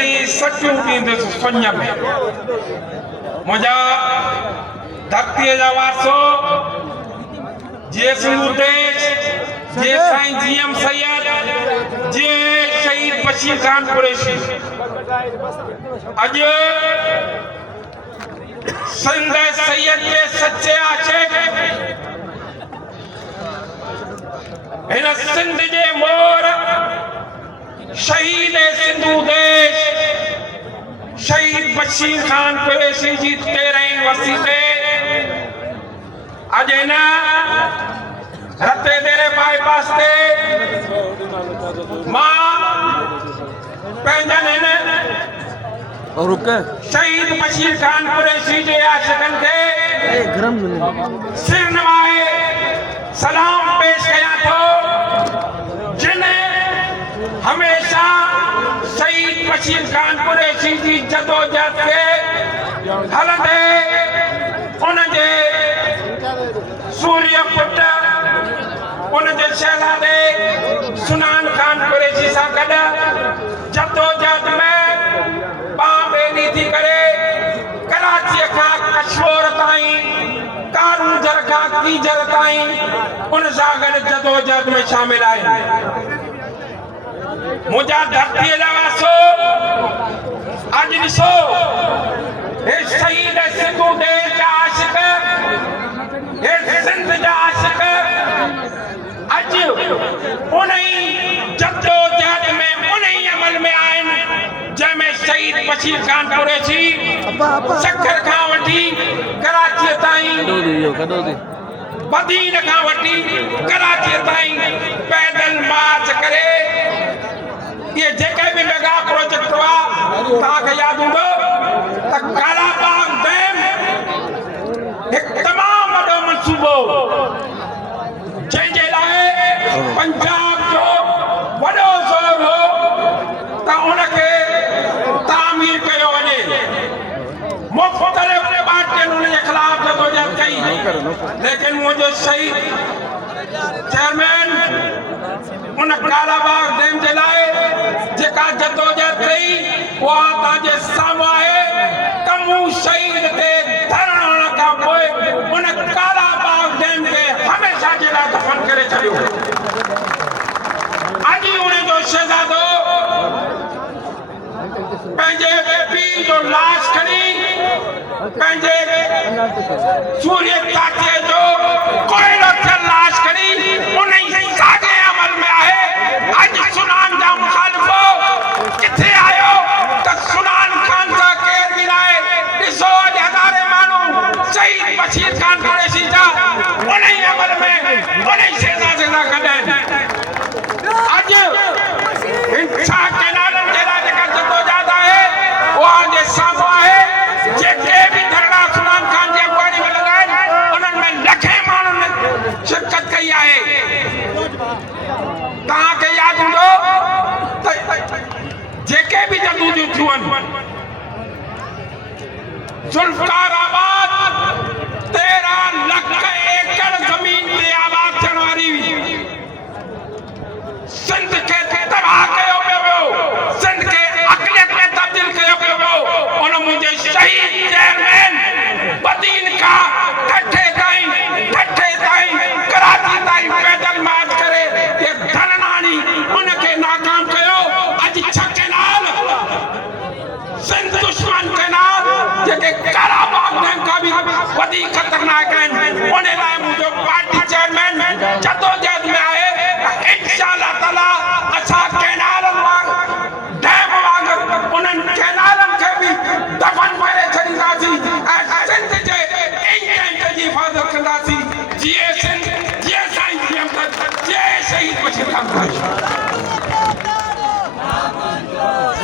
जी सटियूं ॾींदुसि सुञ में मुंहिंजा धरतीअ जा वारसो जीअं सिंधु देश जीअं साईं जीएम सैयद जीअं शहीद बशीर खान कुरैशी अॼु सिंध सैयद के सच्चे आशिक हिन सिंध जे मोर शहीद सिंधु देश शहीद बशीर खान कुरैशी जी 13वीं वरसी ते अॼु हिन रते देरे बाईपास ते मां पंहिंजनि हिन शहीद बशीर खान कुरैशी जे आशिकनि खे सिर नवाए सलाम पेश कयां थो जिन हमेशा शहीद बशीर खान कुरैशी जी जदोजहद खे हलंदे उनजे सूर्य पुट उनजे शहज़ादे सुनान खान कुरैशी सां गॾु जदोजहद में पां बेनी थी करे कराची खां कश्मीर ताईं कारूंझर खां कीजर ताईं उन सां गॾु जदोजहद में शामिल आहिनि मुंहिंजा धरतीअ जा वारसो अॼु ॾिसो हे शहीद सिंधु देश जा आशिक हे सिंध जा आशिक अॼु उन ई जदोजहद में उन ई अमल में आहिनि जंहिंमें शहीद बशीर खान कुरैशी सखर खां वठी कराची ताईं बदीन खां वठी कराची ताईं पैदल मार्च करे ये जेके भी मेगा प्रोजेक्ट हुआ तव्हांखे यादि हूंदो त कालाबाग डैम हिकु तमामु वॾो मंसूबो जंहिंजे लाइ पंजाब जो वॾो ज़ोर हो त उनखे तामीर कयो वञे मुख़्तलिफ़ पार्टियुनि उनजे ख़िलाफ़ जदोजहद कई लेकिन मुंहिंजो शहीद चेयरमैन उन कालाबाग डैम जे लाइ जेका जदोजहद कई उहा तव्हांजे साम्हूं आहे कमू शहीद ते धरण खां पोइ उन कालाबाग डैम खे हमेशा जे लाइ दफ़न करे छॾियो अॼु उन जो शहज़ादो पंहिंजे पीउ जो लाश खणी पंहिंजे सूर्य चाचे जो कोयलो थियल लाश खणी उन ई साॻे अमल में आहे अॼु सुनान जा मुखालिफ़ो किथे आयो त सुनान खान सां केर बि न आहे ॾिसो अॼु हज़ारे माण्हू शहीद बशीर खान कुरैशी जा उन ई अमल में उन ई शहज़ादे सां गॾु आहिनि अॼु छा केनालनि जे लाइ जेका जदोजहद आहे उहा जे साम्हूं आहे जेके बि धरना सुनान खान जी अॻुवाणी में लॻा आहिनि उन्हनि में लखे माण्हुनि शिरकत कई आहे तव्हांखे यादि हूंदो त जेके बि जदूदियूं थियूं आहिनि ज़ुल्फ़िकार आबाद 13 लख एकड़ ज़मीन ते आबाद थियण वारी हुई सिंध खे तबाह कयो पियो वियो सिंध खे अक़लियत में तब्दील कयो पियो वियो उन मुंहिंजे शहीद चेयरमैन बदीन खां ठठे ताईं कराची ताईं पैदल मार्च करे ये धरणानी उनखे नाकाम कयो अॼु छह केनाल सिंध दुश्मन केनाल जेके कालाबाग डैम खां बि वधीक ख़तरनाक आहिनि उन लाइ मुंहिंजो पार्टी चेयरमैन जदोजहद में आहे इंशाअल्लाह ताला असां केनालनि वांगुरु डैम वांगुरु उन्हनि केनालनि खे बि दफ़न करे छॾींदासीं ऐं सिंध जे इंटेंट जी हिफ़ाज़त कंदासीं जीअं सिंध जीअं साईं जीअं शहीद बशीर खान कुरैशी